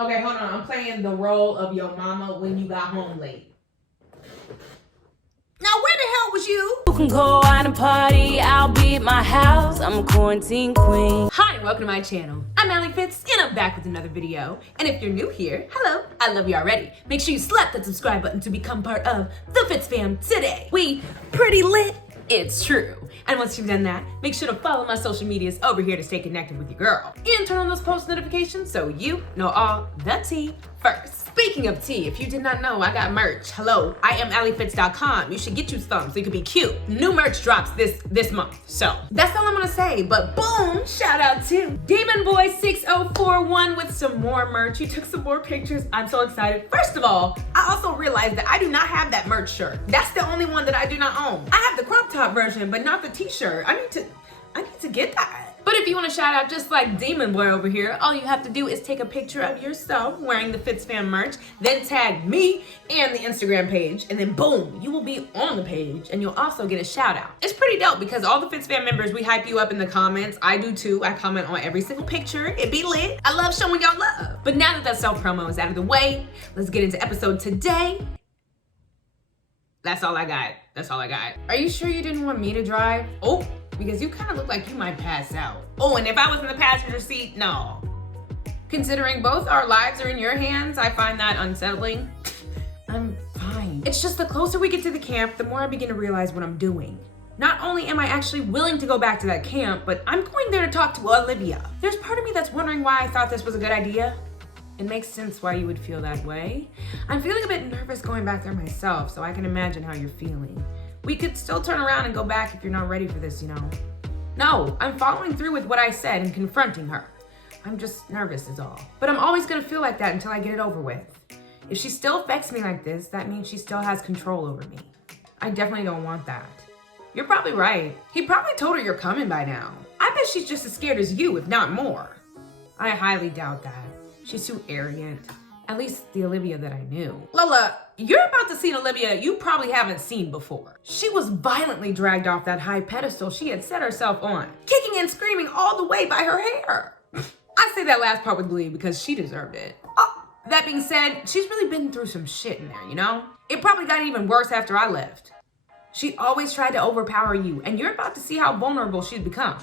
Okay, hold on. I'm playing the role of your mama when you got home late. Now, where the hell was you? You can go out and party, I'll be at my house. I'm a quarantine queen. Hi, and welcome to my channel. I'm Alli Fitz, and I'm back with another video. And if you're new here, hello, I love you already. Make sure you slap that subscribe button to become part of the FITZFAM today. We pretty lit, it's true. And once you've done that, make sure to follow my social medias over here to stay connected with your girl. And turn on those post notifications so you know all the tea first. Speaking of tea, if you did not know, I got merch. Hello, I am AlliFitz.com. You should get you some so you can be cute. New merch drops this month. So that's all I'm gonna say, but boom, shout out to Demon Boy 6041 with some more merch. You took some more pictures. I'm so excited. First of all, I also realized that I do not have that merch shirt. That's the only one that I do not own. I have the crop top version, but not the t-shirt. I need to get that. But if you want to shout out just like Demon Boy over here, all you have to do is take a picture of yourself wearing the FITZFAM merch, then tag me and the Instagram page, and then boom, you will be on the page and you'll also get a shout out. It's pretty dope because all the FITZFAM members, we hype you up in the comments. I do too. I comment on every single picture. It be lit. I love showing y'all love. But now that self-promo is out of the way, let's get into episode today. That's all I got. That's all I got. Are you sure you didn't want me to drive? Oh, because you kind of look like you might pass out. Oh, and if I was in the passenger seat, no. Considering both our lives are in your hands, I find that unsettling. I'm fine. It's just the closer we get to the camp, the more I begin to realize what I'm doing. Not only am I actually willing to go back to that camp, but I'm going there to talk to Olivia. There's part of me that's wondering why I thought this was a good idea. It makes sense why you would feel that way. I'm feeling a bit nervous going back there myself, so I can imagine how you're feeling. We could still turn around and go back if you're not ready for this, you know. No, I'm following through with what I said and confronting her. I'm just nervous is all. But I'm always gonna feel like that until I get it over with. If she still affects me like this, that means she still has control over me. I definitely don't want that. You're probably right. He probably told her you're coming by now. I bet she's just as scared as you, if not more. I highly doubt that. She's too arrogant. At least the Olivia that I knew. Lola, you're about to see an Olivia you probably haven't seen before. She was violently dragged off that high pedestal she had set herself on, kicking and screaming all the way by her hair. I say that last part with glee because she deserved it. Oh, that being said, she's really been through some shit in there, you know? It probably got even worse after I left. She always tried to overpower you, and you're about to see how vulnerable she's become.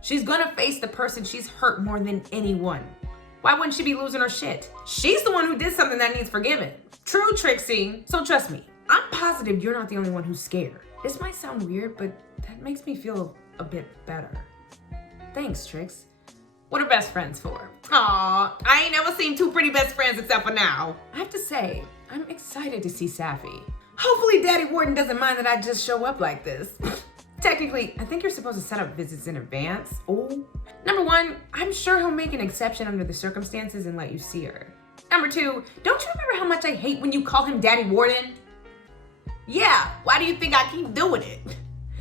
She's gonna face the person she's hurt more than anyone. Why wouldn't she be losing her shit? She's the one who did something that needs forgiving. True, Trixie. So trust me, I'm positive you're not the only one who's scared. This might sound weird, but that makes me feel a bit better. Thanks, Trix. What are best friends for? Aw, I ain't never seen two pretty best friends except for now. I have to say, I'm excited to see Safi. Hopefully Daddy Warden doesn't mind that I just show up like this. Technically, I think you're supposed to set up visits in advance. Oh. Number one, I'm sure he'll make an exception under the circumstances and let you see her. Number two, don't you remember how much I hate when you call him Daddy Warden? Yeah, why do you think I keep doing it?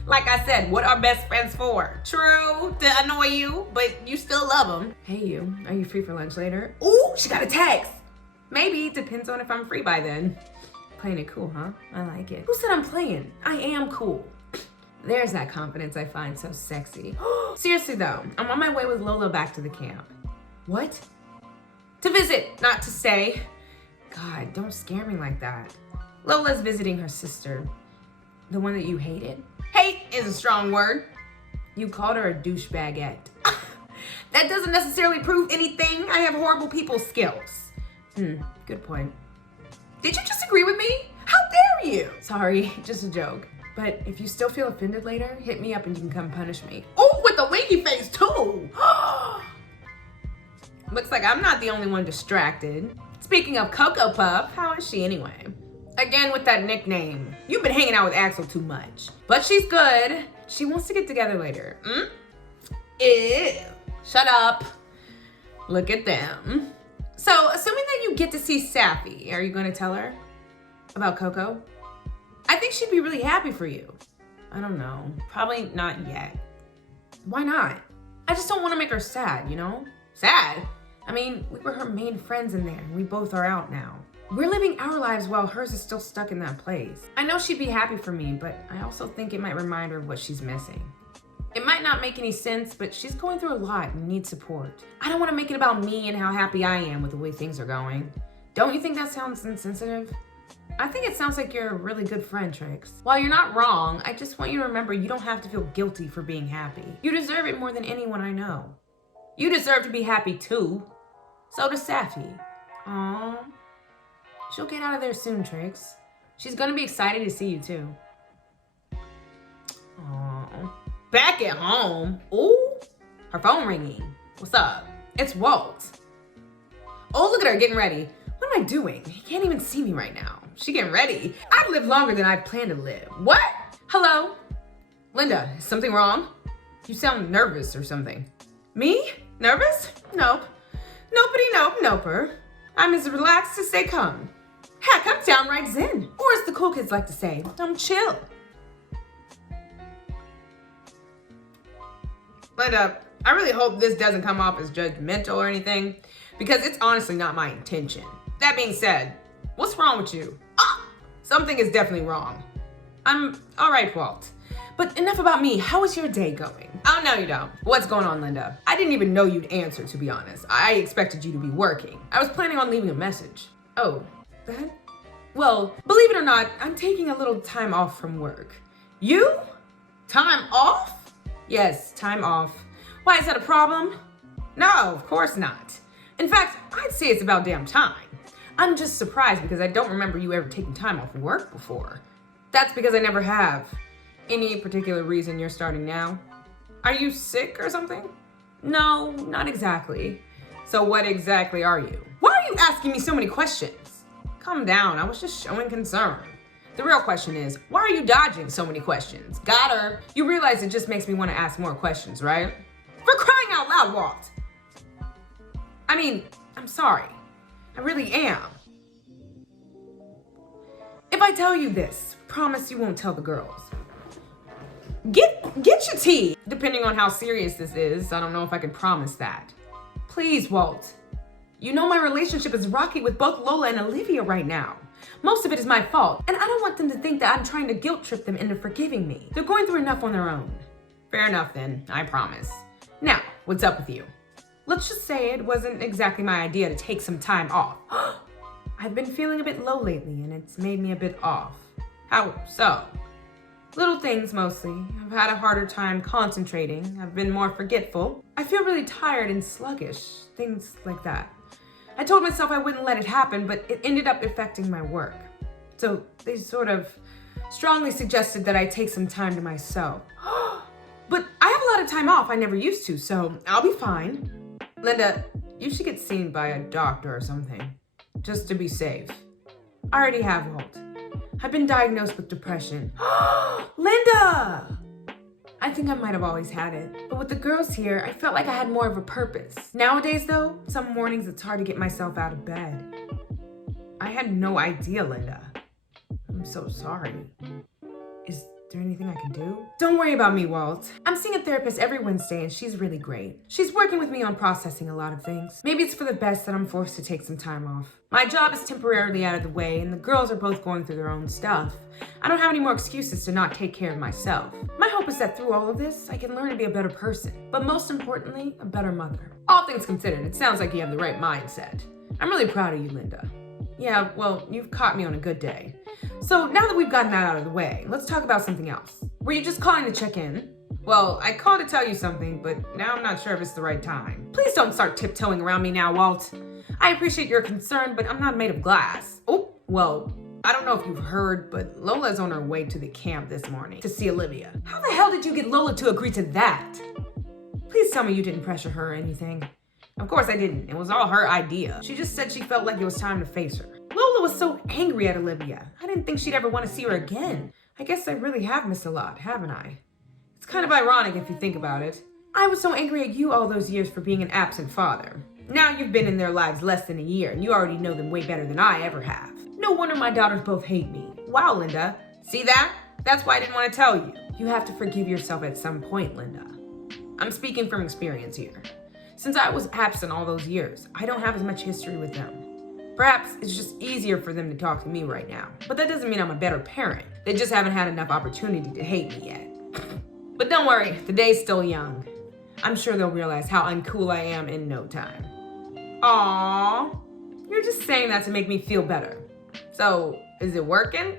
Like I said, what are best friends for? True, to annoy you, but you still love him. Hey you, are you free for lunch later? Ooh, she got a text. Maybe, depends on if I'm free by then. Playing it cool, huh? I like it. Who said I'm playing? I am cool. There's that confidence I find so sexy. Seriously though, I'm on my way with Lola back to the camp. What? To visit, not to stay. God, don't scare me like that. Lola's visiting her sister. The one that you hated? Hate is a strong word. You called her a douchebagette. That doesn't necessarily prove anything. I have horrible people skills. Good point. Did you just agree with me? How dare you? Sorry, just a joke. But if you still feel offended later, hit me up and you can come punish me. Oh, with the winky face too. Looks like I'm not the only one distracted. Speaking of Cocoa Puff, how is she anyway? Again with that nickname. You've been hanging out with Axel too much. But she's good. She wants to get together later. Ew. Shut up. Look at them. So, assuming that you get to see Safi, are you going to tell her about Coco? I think she'd be really happy for you. I don't know. Probably not yet. Why not? I just don't want to make her sad, you know? Sad? I mean, we were her main friends in there, and we both are out now. We're living our lives while hers is still stuck in that place. I know she'd be happy for me, but I also think it might remind her of what she's missing. It might not make any sense, but she's going through a lot and needs support. I don't want to make it about me and how happy I am with the way things are going. Don't you think that sounds insensitive? I think it sounds like you're a really good friend, Trix. While you're not wrong, I just want you to remember you don't have to feel guilty for being happy. You deserve it more than anyone I know. You deserve to be happy too. So does Safi. Aww. She'll get out of there soon, Trix. She's gonna be excited to see you too. Aww. Back at home? Ooh, her phone ringing. What's up? It's Walt. Oh, look at her getting ready. What am I doing? He can't even see me right now. She getting ready. I've lived longer than I planned to live. What? Hello? Linda, is something wrong? You sound nervous or something. Me? Nervous? Nope. Noper. I'm as relaxed as they come. Heck, I'm downright zen. Or as the cool kids like to say, I'm chill. Linda, I really hope this doesn't come off as judgmental or anything, because it's honestly not my intention. That being said, what's wrong with you? Something is definitely wrong. I'm all right, Walt. But enough about me. How is your day going? Oh, no, you don't. What's going on, Linda? I didn't even know you'd answer, to be honest. I expected you to be working. I was planning on leaving a message. Oh, that? Well, believe it or not, I'm taking a little time off from work. You? Time off? Yes, time off. Why, is that a problem? No, of course not. In fact, I'd say it's about damn time. I'm just surprised because I don't remember you ever taking time off work before. That's because I never have. Any particular reason you're starting now? Are you sick or something? No, not exactly. So what exactly are you? Why are you asking me so many questions? Calm down, I was just showing concern. The real question is, why are you dodging so many questions? Got her. You realize it just makes me want to ask more questions, right? For crying out loud, Walt. I mean, I'm sorry. I really am. If I tell you this, promise you won't tell the girls. Get your tea. Depending on how serious this is, I don't know if I can promise that. Please, Walt. You know my relationship is rocky with both Lola and Olivia right now. Most of it is my fault, and I don't want them to think that I'm trying to guilt trip them into forgiving me. They're going through enough on their own. Fair enough then, I promise. Now, what's up with you? Let's just say it wasn't exactly my idea to take some time off. I've been feeling a bit low lately, and it's made me a bit off. How so? Little things mostly. I've had a harder time concentrating. I've been more forgetful. I feel really tired and sluggish. Things like that. I told myself I wouldn't let it happen, but it ended up affecting my work. So they sort of strongly suggested that I take some time to myself. But I have a lot of time off I never used to, so I'll be fine. Linda, you should get seen by a doctor or something, just to be safe. I already have, Walt. I've been diagnosed with depression. Linda! I think I might have always had it, but with the girls here, I felt like I had more of a purpose. Nowadays though, some mornings it's hard to get myself out of bed. I had no idea, Linda. I'm so sorry. Is there anything I can do? Don't worry about me, Walt. I'm seeing a therapist every Wednesday and she's really great. She's working with me on processing a lot of things. Maybe it's for the best that I'm forced to take some time off. My job is temporarily out of the way and the girls are both going through their own stuff. I don't have any more excuses to not take care of myself. My hope is that through all of this, I can learn to be a better person, but most importantly, a better mother. All things considered, it sounds like you have the right mindset. I'm really proud of you, Linda. Yeah, well, you've caught me on a good day. So now that we've gotten that out of the way, let's talk about something else. Were you just calling to check in? Well, I called to tell you something, but now I'm not sure if it's the right time. Please don't start tiptoeing around me now, Walt. I appreciate your concern, but I'm not made of glass. Oh, well, I don't know if you've heard, but Lola's on her way to the camp this morning to see Olivia. How the hell did you get Lola to agree to that? Please tell me you didn't pressure her or anything. Of course I didn't. It was all her idea. She just said she felt like it was time to face her. Lola was so angry at Olivia. I didn't think she'd ever want to see her again. I guess I really have missed a lot, haven't I? It's kind of ironic if you think about it. I was so angry at you all those years for being an absent father. Now you've been in their lives less than a year and you already know them way better than I ever have. No wonder my daughters both hate me. Wow, Linda. See that? That's why I didn't want to tell you. You have to forgive yourself at some point, Linda. I'm speaking from experience here. Since I was absent all those years, I don't have as much history with them. Perhaps it's just easier for them to talk to me right now. But that doesn't mean I'm a better parent. They just haven't had enough opportunity to hate me yet. But don't worry, the day's still young. I'm sure they'll realize how uncool I am in no time. Aww, you're just saying that to make me feel better. So, is it working?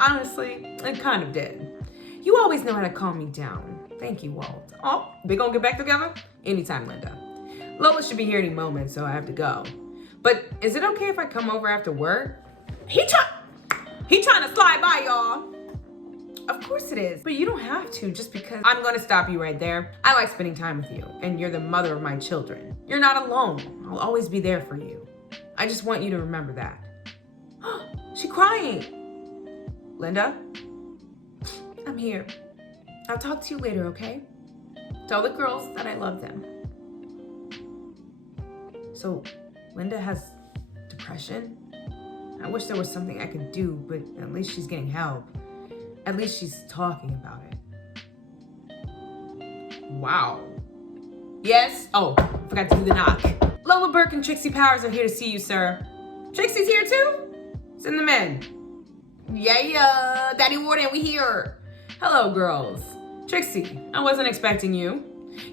Honestly, it kind of did. You always know how to calm me down. Thank you, Walt. Oh, we gonna get back together? Anytime, Linda. Lola should be here any moment, so I have to go. But is it okay if I come over after work? He trying to slide by, y'all. Of course it is, but you don't have to just because I'm gonna stop you right there. I like spending time with you, and you're the mother of my children. You're not alone. I'll always be there for you. I just want you to remember that. She's crying. Linda, I'm here. I'll talk to you later, okay? Tell the girls that I love them. So, Linda has depression? I wish there was something I could do, but at least she's getting help. At least she's talking about it. Wow. Yes? Oh, forgot to do the knock. Lola Burke and Trixie Powers are here to see you, sir. Trixie's here too? Send them in. Yeah, Daddy Warden, we here. Hello, girls. Trixie, I wasn't expecting you.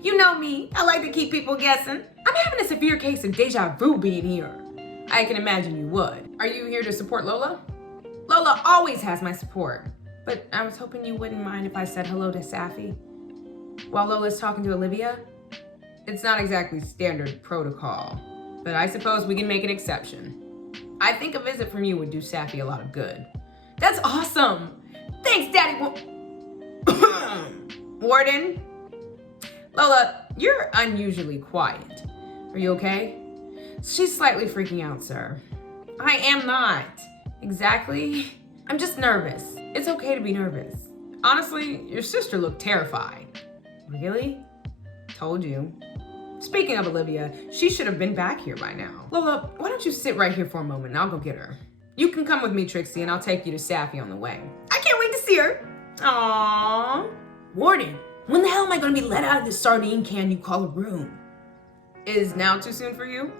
You know me, I like to keep people guessing. I'm having a severe case of deja vu being here. I can imagine you would. Are you here to support Lola? Lola always has my support. But I was hoping you wouldn't mind if I said hello to Safi while Lola's talking to Olivia. It's not exactly standard protocol, but I suppose we can make an exception. I think a visit from you would do Safi a lot of good. That's awesome! Thanks, Daddy Warden. Lola, you're unusually quiet. Are you okay? She's slightly freaking out, sir. I am not. Exactly. I'm just nervous. It's okay to be nervous. Honestly, your sister looked terrified. Really? Told you. Speaking of Olivia, she should have been back here by now. Lola, why don't you sit right here for a moment and I'll go get her. You can come with me, Trixie, and I'll take you to Safi on the way. I can't wait to see her. Aww. Warden, when the hell am I gonna be let out of this sardine can you call a room? Is now too soon for you?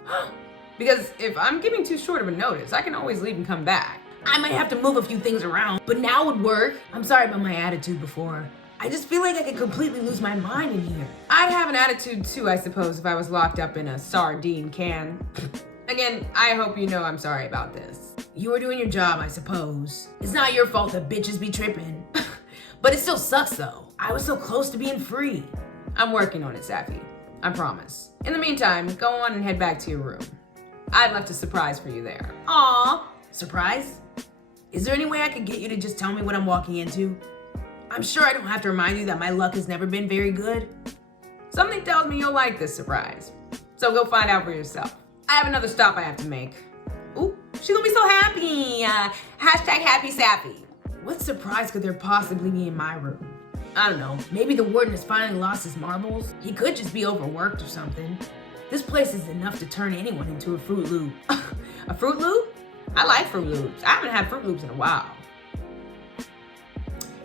Because if I'm giving too short of a notice, I can always leave and come back. I might have to move a few things around, but now would work. I'm sorry about my attitude before. I just feel like I could completely lose my mind in here. I'd have an attitude too, I suppose, if I was locked up in a sardine can. Again, I hope you know I'm sorry about this. You were doing your job, I suppose. It's not your fault that bitches be tripping. But it still sucks though. I was so close to being free. I'm working on it, Safi. I promise. In the meantime, go on and head back to your room. I'd left a surprise for you there. Aww. Surprise? Is there any way I could get you to just tell me what I'm walking into? I'm sure I don't have to remind you that my luck has never been very good. Something tells me you'll like this surprise. So go find out for yourself. I have another stop I have to make. Ooh, she's gonna be so happy. Hashtag happy Safi. What surprise could there possibly be in my room? I don't know, maybe the warden has finally lost his marbles? He could just be overworked or something. This place is enough to turn anyone into a Fruit Loop. A Fruit Loop? I like Fruit Loops. I haven't had Fruit Loops in a while.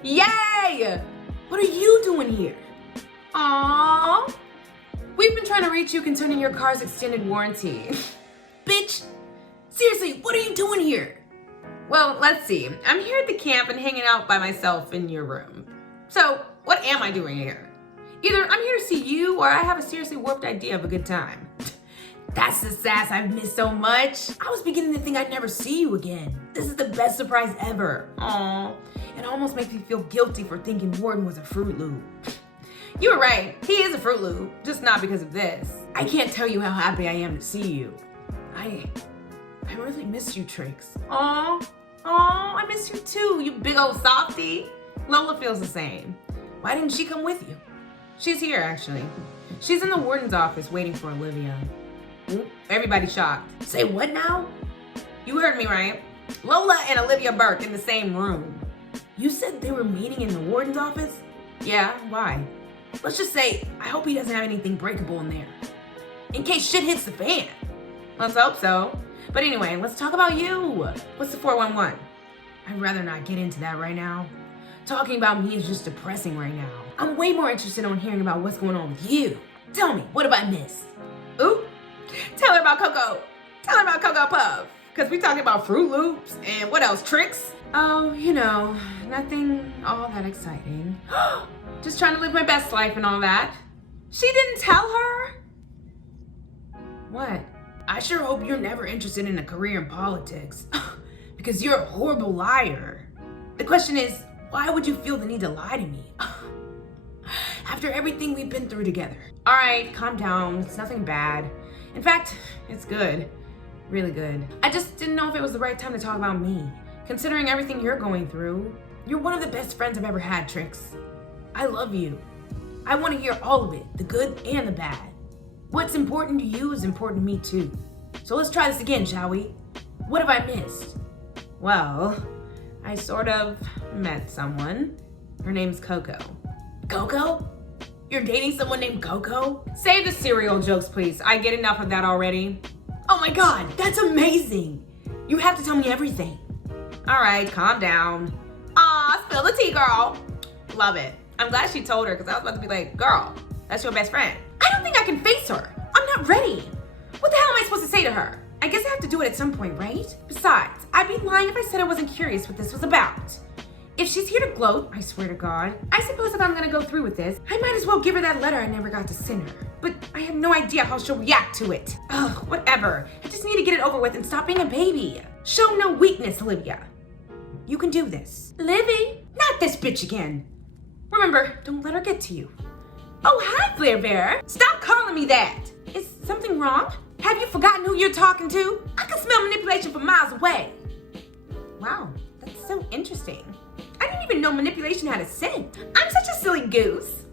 Yay! What are you doing here? Aww. We've been trying to reach you concerning your car's extended warranty. Bitch, seriously, what are you doing here? Well, let's see. I'm here at the camp and hanging out by myself in your room. So, what am I doing here? Either I'm here to see you or I have a seriously warped idea of a good time. That's the sass I've missed so much. I was beginning to think I'd never see you again. This is the best surprise ever. Aww. It almost makes me feel guilty for thinking Warden was a Fruit Loop. You were right. He is a Fruit Loop, just not because of this. I can't tell you how happy I am to see you. I really miss you, Trix. Aw, I miss you too, you big old softie. Lola feels the same. Why didn't she come with you? She's here, actually. She's in the warden's office waiting for Olivia. Ooh, everybody's shocked. Say what now? You heard me right. Lola and Olivia Burke in the same room. You said they were meeting in the warden's office? Yeah, why? Let's just say, I hope he doesn't have anything breakable in there. In case shit hits the fan. Let's hope so. But anyway, let's talk about you. What's the 411? I'd rather not get into that right now. Talking about me is just depressing right now. I'm way more interested in hearing about what's going on with you. Tell me, what have I missed? Ooh, tell her about Cocoa. Tell her about Cocoa Puff. Because we talking about Fruit Loops and what else, tricks? Oh, you know, nothing all that exciting. Just trying to live my best life and all that. She didn't tell her? What? I sure hope you're never interested in a career in politics. Because you're a horrible liar. The question is, why would you feel the need to lie to me? After everything we've been through together. All right, calm down. It's nothing bad. In fact, it's good. Really good. I just didn't know if it was the right time to talk about me. Considering everything you're going through, you're one of the best friends I've ever had, Trix. I love you. I want to hear all of it, the good and the bad. What's important to you is important to me too. So let's try this again, shall we? What have I missed? Well, I sort of met someone. Her name's Coco. Coco? You're dating someone named Coco? Save the cereal jokes, please. I get enough of that already. Oh my God, that's amazing. You have to tell me everything. All right, calm down. Aw, spill the tea, girl. Love it. I'm glad she told her because I was about to be like, girl, that's your best friend. I don't think I can face her. I'm not ready. What the hell am I supposed to say to her? I guess I have to do it at some point, right? Besides, I'd be lying if I said I wasn't curious what this was about. If she's here to gloat, I swear to God, I suppose if I'm gonna go through with this, I might as well give her that letter I never got to send her. But I have no idea how she'll react to it. Ugh, whatever. I just need to get it over with and stop being a baby. Show no weakness, Olivia. You can do this. Livy, not this bitch again. Remember, don't let her get to you. Oh, hi, Blair Bear. Stop calling me that. Is something wrong? Have you forgotten who you're talking to? I can smell manipulation from miles away. Wow, that's so interesting. I didn't even know manipulation had a scent. I'm such a silly goose.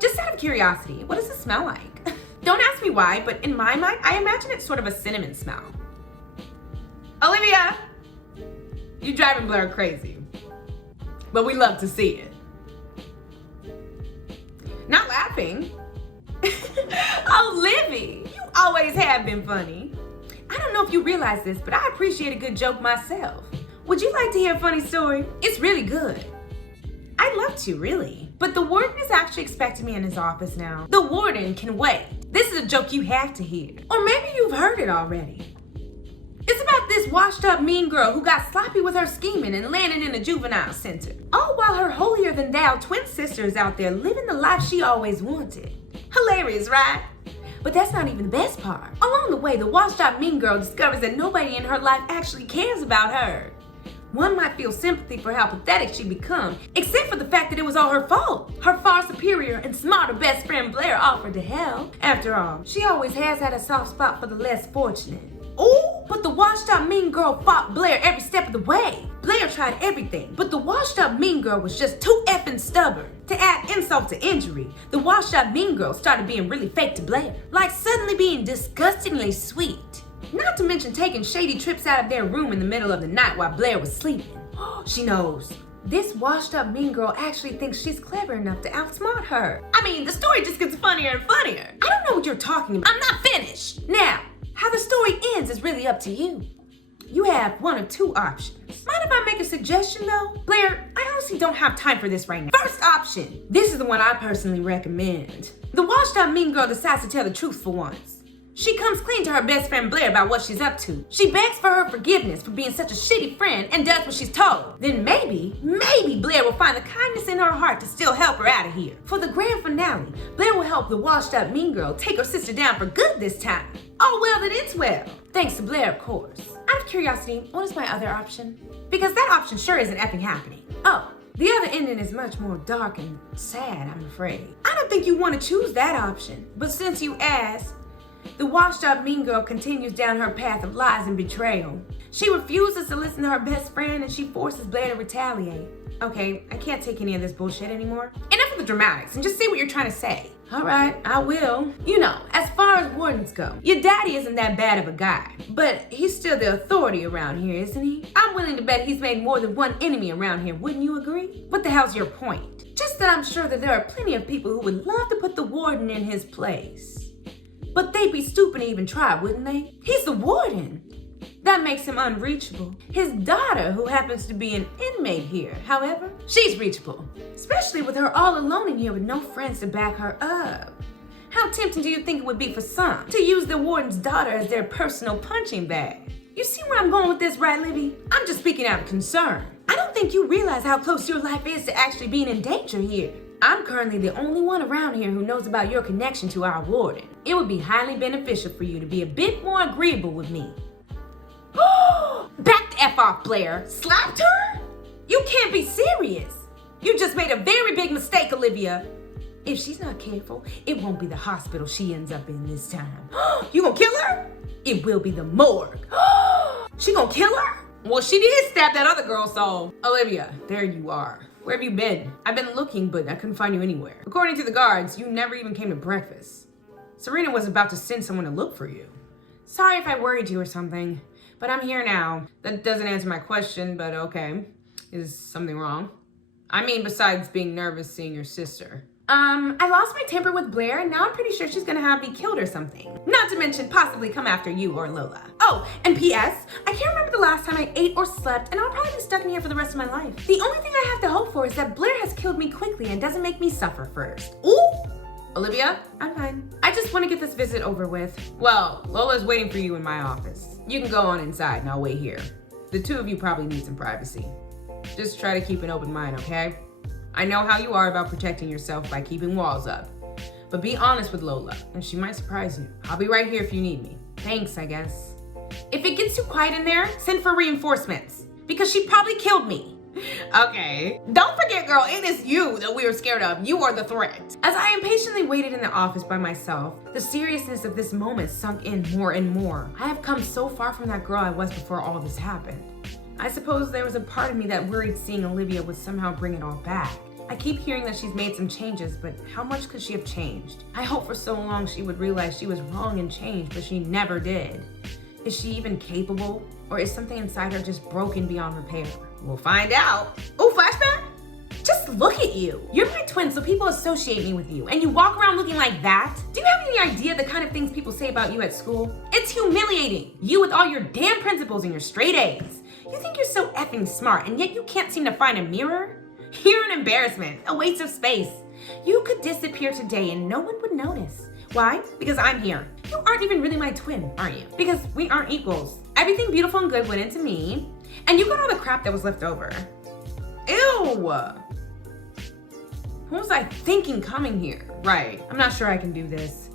Just out of curiosity, what does it smell like? Don't ask me why, but in my mind, I imagine it's sort of a cinnamon smell. Olivia, you're driving Blair crazy, but we love to see it. Not laughing. Oh, Livy, you always have been funny. I don't know if you realize this, but I appreciate a good joke myself. Would you like to hear a funny story? It's really good. I'd love to, really. But the warden is actually expecting me in his office now. The warden can wait. This is a joke you have to hear. Or maybe you've heard it already. It's about this washed up mean girl who got sloppy with her scheming and landed in a juvenile center. All while her holier than thou twin sister is out there living the life she always wanted. Hilarious, right? But that's not even the best part. Along the way, the washed up mean girl discovers that nobody in her life actually cares about her. One might feel sympathy for how pathetic she become, except for the fact that it was all her fault. Her far superior and smarter best friend Blair offered to help. After all, she always has had a soft spot for the less fortunate. Oh, but the washed up mean girl fought Blair every step of the way. Blair tried everything, but the washed up mean girl was just too effing stubborn. To add insult to injury, the washed up mean girl started being really fake to Blair, like suddenly being disgustingly sweet. Not to mention taking shady trips out of their room in the middle of the night while Blair was sleeping. She knows. This washed up mean girl actually thinks she's clever enough to outsmart her. I mean, the story just gets funnier and funnier. I don't know what you're talking about. I'm not finished. Now, how the story ends is really up to you. You have one of two options. Mind if I make a suggestion though? Blair, I honestly don't have time for this right now. First option. This is the one I personally recommend. The washed up mean girl decides to tell the truth for once. She comes clean to her best friend Blair about what she's up to. She begs for her forgiveness for being such a shitty friend and does what she's told. Then maybe Blair will find the kindness in her heart to still help her out of here. For the grand finale, Blair will help the washed up mean girl take her sister down for good this time. All well that ends well. Thanks to Blair, of course. Out of curiosity, what is my other option? Because that option sure isn't effing happening. Oh, the other ending is much more dark and sad, I'm afraid. I don't think you want to choose that option. But since you asked, the washed up mean girl continues down her path of lies and betrayal. She refuses to listen to her best friend and she forces Blair to retaliate. Okay, I can't take any of this bullshit anymore. Enough of the dramatics and just say what you're trying to say. All right, I will. You know, as far as wardens go, your daddy isn't that bad of a guy, but he's still the authority around here, isn't he? I'm willing to bet he's made more than one enemy around here, wouldn't you agree? What the hell's your point? Just that I'm sure that there are plenty of people who would love to put the warden in his place. But they'd be stupid to even try, wouldn't they? He's the warden. That makes him unreachable. His daughter, who happens to be an inmate here, however, she's reachable. Especially with her all alone in here with no friends to back her up. How tempting do you think it would be for some to use the warden's daughter as their personal punching bag? You see where I'm going with this, right, Libby? I'm just speaking out of concern. I don't think you realize how close your life is to actually being in danger here. I'm currently the only one around here who knows about your connection to our warden. It would be highly beneficial for you to be a bit more agreeable with me. Back the F off, Blair. Slapped her? You can't be serious. You just made a very big mistake, Olivia. If she's not careful, it won't be the hospital she ends up in this time. You gonna kill her? It will be the morgue. She gonna kill her? Well, she did stab that other girl, so. Olivia, there you are. Where have you been? I've been looking, but I couldn't find you anywhere. According to the guards, you never even came to breakfast. Serena was about to send someone to look for you. Sorry if I worried you or something, but I'm here now. That doesn't answer my question, but okay. Is something wrong? I mean, besides being nervous seeing your sister. I lost my temper with Blair, and now I'm pretty sure she's gonna have me killed or something. Not to mention possibly come after you or Lola. Oh, and P.S. I can't remember the last time I ate or slept, and I'll probably be stuck in here for the rest of my life. The only thing I have to hope for is that Blair has killed me quickly and doesn't make me suffer first. Ooh! Olivia, I'm fine. I just want to get this visit over with. Well, Lola's waiting for you in my office. You can go on inside and I'll wait here. The two of you probably need some privacy. Just try to keep an open mind, okay? I know how you are about protecting yourself by keeping walls up. But be honest with Lola, and she might surprise you. I'll be right here if you need me. Thanks, I guess. If it gets too quiet in there, send for reinforcements. Because she probably killed me. Okay. Don't forget, girl, it is you that we are scared of. You are the threat. As I impatiently waited in the office by myself, the seriousness of this moment sunk in more and more. I have come so far from that girl I was before all this happened. I suppose there was a part of me that worried seeing Olivia would somehow bring it all back. I keep hearing that she's made some changes, but how much could she have changed? I hoped for so long she would realize she was wrong and change, but she never did. Is she even capable? Or is something inside her just broken beyond repair? We'll find out. Oh, flashback? Just look at you. You're my twin, so people associate me with you, and you walk around looking like that? Do you have any idea the kind of things people say about you at school? It's humiliating. You with all your damn principles and your straight A's. You think you're so effing smart, and yet you can't seem to find a mirror? You're an embarrassment, a waste of space. You could disappear today and no one would notice. Why? Because I'm here. You aren't even really my twin, are you? Because we aren't equals. Everything beautiful and good went into me, and you got all the crap that was left over. Ew! What was I thinking coming here? Right, I'm not sure I can do this.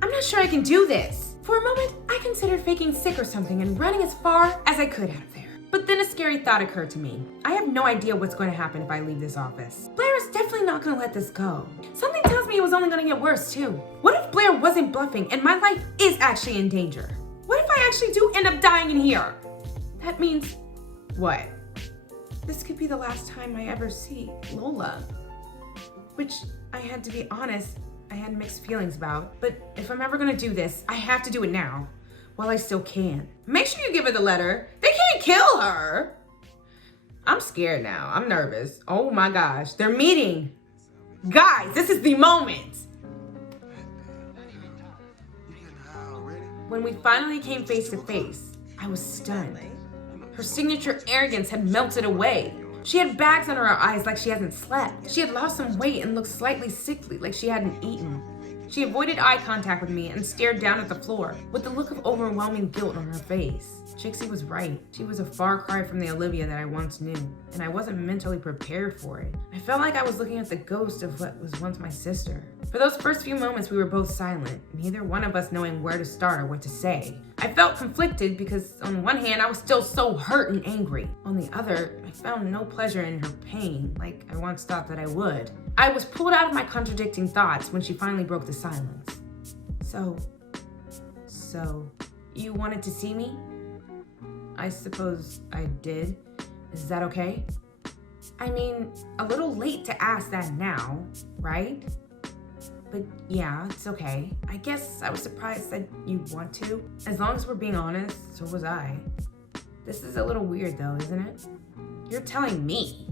I'm not sure I can do this. For a moment, I considered faking sick or something and running as far as I could out of there. But then a scary thought occurred to me. I have no idea what's going to happen if I leave this office. Blair is definitely not going to let this go. Something tells me it was only going to get worse too. What if Blair wasn't bluffing and my life is actually in danger? What if I actually do end up dying in here? That means, what? This could be the last time I ever see Lola. Which, I had to be honest, I had mixed feelings about. But if I'm ever gonna do this, I have to do it now, while I still can. Make sure you give her the letter. They can't kill her. I'm scared now, I'm nervous. Oh my gosh, they're meeting. Guys, this is the moment. When we finally came face to face, I was stunned. Her signature arrogance had melted away. She had bags under her eyes like she hasn't slept. She had lost some weight and looked slightly sickly like she hadn't eaten. She avoided eye contact with me and stared down at the floor with the look of overwhelming guilt on her face. Trixie was right. She was a far cry from the Olivia that I once knew, and I wasn't mentally prepared for it. I felt like I was looking at the ghost of what was once my sister. For those first few moments, we were both silent, neither one of us knowing where to start or what to say. I felt conflicted because on one hand, I was still so hurt and angry. On the other, I found no pleasure in her pain like I once thought that I would. I was pulled out of my contradicting thoughts when she finally broke the silence. So, you wanted to see me? I suppose I did. Is that okay? I mean, a little late to ask that now, right? But yeah, it's okay. I guess I was surprised that you want to. As long as we're being honest, so was I. This is a little weird though, isn't it? You're telling me.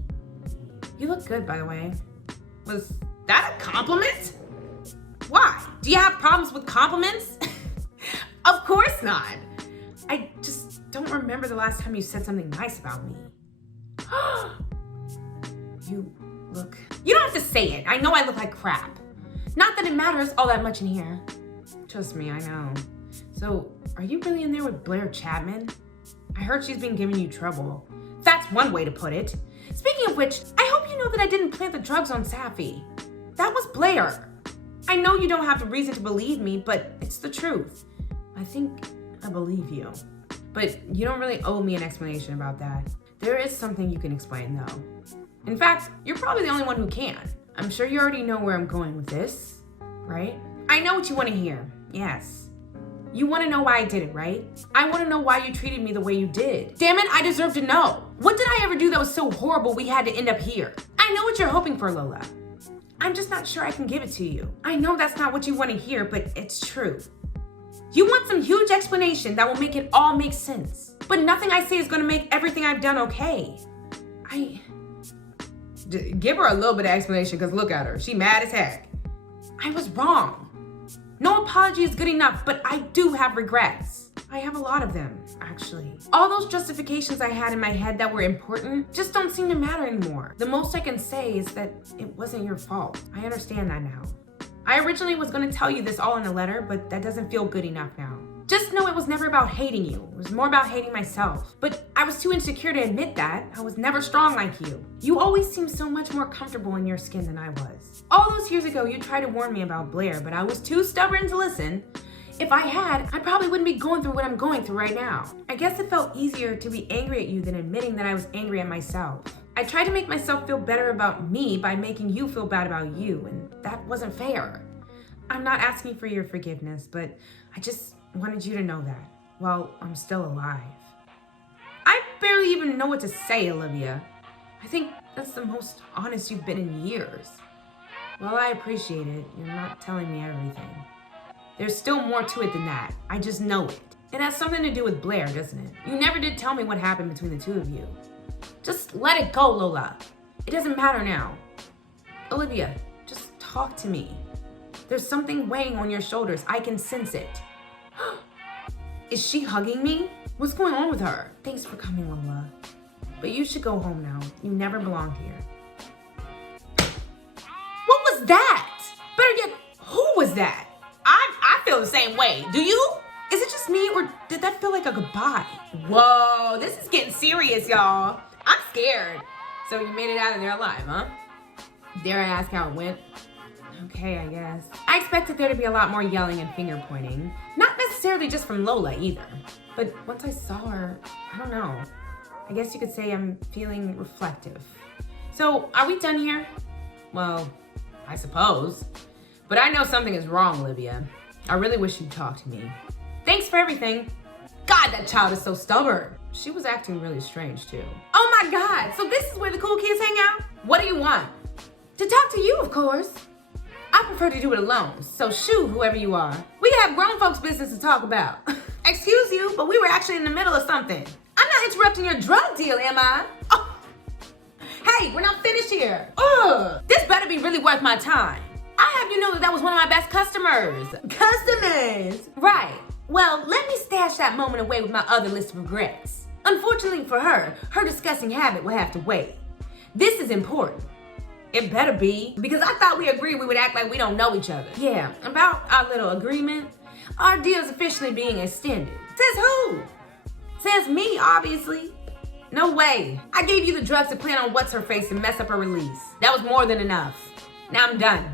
You look good, by the way. Was that a compliment? Why? Do you have problems with compliments? Of course not. I just don't remember the last time you said something nice about me. You don't have to say it. I know I look like crap. Not that it matters all that much in here. Trust me, I know. So, are you really in there with Blair Chapman? I heard she's been giving you trouble. That's one way to put it. Speaking of which, I hope you know that I didn't plant the drugs on Safi. That was Blair. I know you don't have the reason to believe me, but it's the truth. I think I believe you. But you don't really owe me an explanation about that. There is something you can explain, though. In fact, you're probably the only one who can. I'm sure you already know where I'm going with this, right? I know what you want to hear, yes. You want to know why I did it, right? I want to know why you treated me the way you did. Damn it, I deserve to know. What did I ever do that was so horrible we had to end up here? I know what you're hoping for, Lola. I'm just not sure I can give it to you. I know that's not what you want to hear, but it's true. You want some huge explanation that will make it all make sense. But nothing I say is going to make everything I've done okay. Give her a little bit of explanation, because look at her. She mad as heck. I was wrong. No apology is good enough, but I do have regrets. I have a lot of them, actually. All those justifications I had in my head that were important just don't seem to matter anymore. The most I can say is that it wasn't your fault. I understand that now. I originally was going to tell you this all in a letter, but that doesn't feel good enough now. Just know it was never about hating you. It was more about hating myself. But I was too insecure to admit that. I was never strong like you. You always seemed so much more comfortable in your skin than I was. All those years ago, you tried to warn me about Blair, but I was too stubborn to listen. If I had, I probably wouldn't be going through what I'm going through right now. I guess it felt easier to be angry at you than admitting that I was angry at myself. I tried to make myself feel better about me by making you feel bad about you, and that wasn't fair. I'm not asking for your forgiveness, but I just wanted you to know that while I'm still alive. I barely even know what to say, Olivia. I think that's the most honest you've been in years. While I appreciate it, you're not telling me everything. There's still more to it than that. I just know it. It has something to do with Blair, doesn't it? You never did tell me what happened between the two of you. Just let it go, Lola. It doesn't matter now. Olivia, just talk to me. There's something weighing on your shoulders. I can sense it. Is she hugging me? What's going on with her? Thanks for coming, Lola. But you should go home now. You never belonged here. What was that? Better yet, who was that? I feel the same way. Do you? Is it just me, or did that feel like a goodbye? Whoa, this is getting serious, y'all. I'm scared. So you made it out of there alive, huh? Dare I ask how it went? Okay, I guess. I expected there to be a lot more yelling and finger pointing. Not necessarily just from Lola either. But once I saw her, I don't know. I guess you could say I'm feeling reflective. So, are we done here? Well, I suppose. But I know something is wrong, Olivia. I really wish you'd talk to me. Thanks for everything. God, that child is so stubborn. She was acting really strange, too. Oh my God, so this is where the cool kids hang out? What do you want? To talk to you, of course. I prefer to do it alone, so shoo, whoever you are. We have grown folks' business to talk about. Excuse you, but we were actually in the middle of something. I'm not interrupting your drug deal, am I? Oh. Hey, we're not finished here. Ugh, this better be really worth my time. I have you know that was one of my best customers. Customers? Right. Well, let me stash that moment away with my other list of regrets. Unfortunately for her, her disgusting habit will have to wait. This is important. It better be, because I thought we agreed we would act like we don't know each other. Yeah, about our little agreement. Our deal's officially being extended. Says who? Says me, obviously. No way. I gave you the drugs to plan on what's-her-face and mess up her release. That was more than enough. Now I'm done.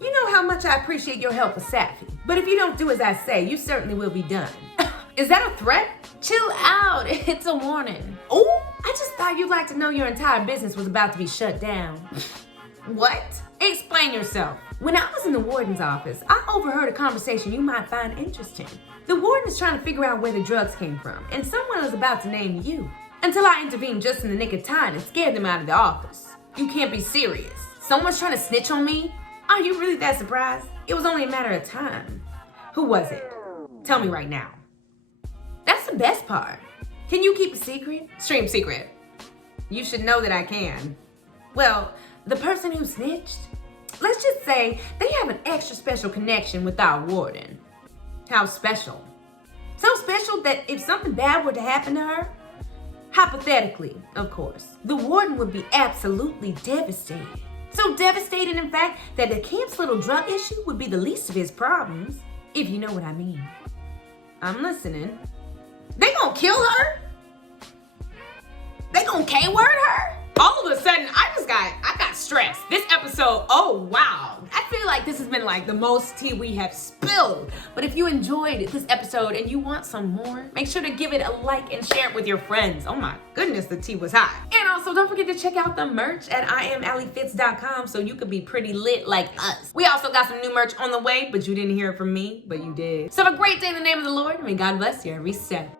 You know how much I appreciate your help with Safi. But if you don't do as I say, you certainly will be done. Is that a threat? Chill out, it's a warning. Oh, I just thought you'd like to know your entire business was about to be shut down. What? Explain yourself. When I was in the warden's office, I overheard a conversation you might find interesting. The warden is trying to figure out where the drugs came from, and someone was about to name you. Until I intervened just in the nick of time and scared them out of the office. You can't be serious. Someone's trying to snitch on me? Are you really that surprised? It was only a matter of time. Who was it? Tell me right now. That's the best part. Can you keep a secret? Extreme secret. You should know that I can. Well, the person who snitched, let's just say they have an extra special connection with our warden. How special? So special that if something bad were to happen to her, hypothetically, of course, the warden would be absolutely devastated. So devastated, in fact, that the camp's little drug issue would be the least of his problems, if you know what I mean. I'm listening. They gonna kill her? They gonna K-word her? All of a sudden, I got stressed. This episode, oh wow. I feel like this has been like the most tea we have spilled. But if you enjoyed this episode and you want some more, make sure to give it a like and share it with your friends. Oh my goodness, the tea was hot. And also don't forget to check out the merch at IamAlliFitz.com so you can be pretty lit like us. We also got some new merch on the way, but you didn't hear it from me, but you did. So have a great day in the name of the Lord. May God bless you every step.